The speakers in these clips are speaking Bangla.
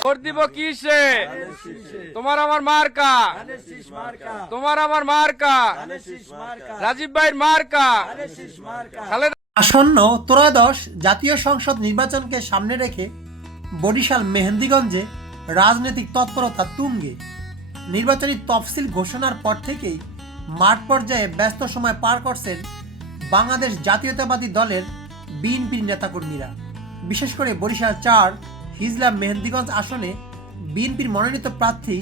ভোট দিব কিসে? তোমার আমার মার্কা, তোমার আমার মার্কা, রাজীব ভাইয়ের মার্কা। আসন্ন ত্রয়োদশ জাতীয় সংসদ নির্বাচনকে সামনে রেখে বরিশাল মেহেন্দিগঞ্জে রাজনৈতিক তৎপরতা তুঙ্গে। নির্বাচনী তফসিল ঘোষণার পর থেকেই মাঠ পর্যায়ে ব্যস্ত সময় পার করছেন বাংলাদেশ জাতীয়তাবাদী দলের বিএনপির নেতাকর্মীরা। বিশেষ করে বরিশাল ৪ হিজলা মেহেন্দিগঞ্জ আসনে বিএনপির মনোনীত প্রার্থী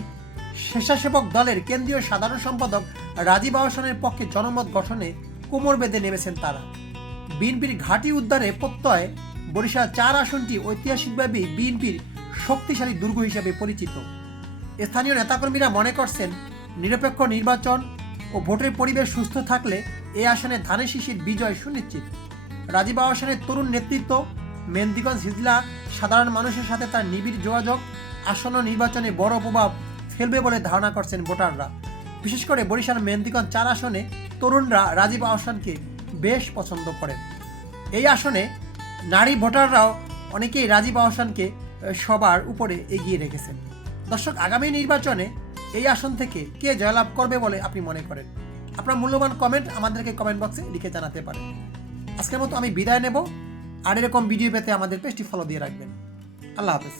স্বেচ্ছাসেবক দলের কেন্দ্রীয় সাধারণ সম্পাদক রাজীব আহসানের পক্ষে জনমত গঠনে কোমর বেঁধে নেমেছেন তারা। বিএনপির ঘাঁটি উদ্ধারে প্রত্যয় বরিশাল ৪ আসনটি ঐতিহাসিকভাবে বিএনপির শক্তিশালী দুর্গ হিসেবে পরিচিত। স্থানীয় নেতাকর্মীরা মনে করছেন, নিরপেক্ষ নির্বাচন ও ভোটের পরিবেশ সুস্থ থাকলে এই আসনে ধানের শীষের বিজয় সুনিশ্চিত। রাজীব আহসানের তরুণ নেতৃত্ব, মেহেন্দিগঞ্জ হিজলা সাধারণ মানুষের সাথে তার নিবিড় যোগাযোগ আসন্ন নির্বাচনে বড় প্রভাব ফেলবে বলে ধারণা করছেন ভোটাররা। বিশেষ করে বরিশাল মেহেন্দিগঞ্জ ৪ আসনে তরুণরা রাজীব আহসানকে বেশ পছন্দ করেন। এই আসনে নারী ভোটাররাও অনেকেই রাজীব আহসানকে সবার উপরে এগিয়ে রেখেছেন। দর্শক, আগামী নির্বাচনে এই আসন থেকে কে জয়লাভ করবে বলে আপনি মনে করেন? আপনার মূল্যবান কমেন্ট আমাদেরকে কমেন্ট বক্সে লিখে জানাতে পারেন। আজকের মতো আমি বিদায় নেব। আর এরকম ভিডিও পেতে আমাদের পেজটি ফলো দিয়ে রাখবেন। আল্লাহ হাফেজ।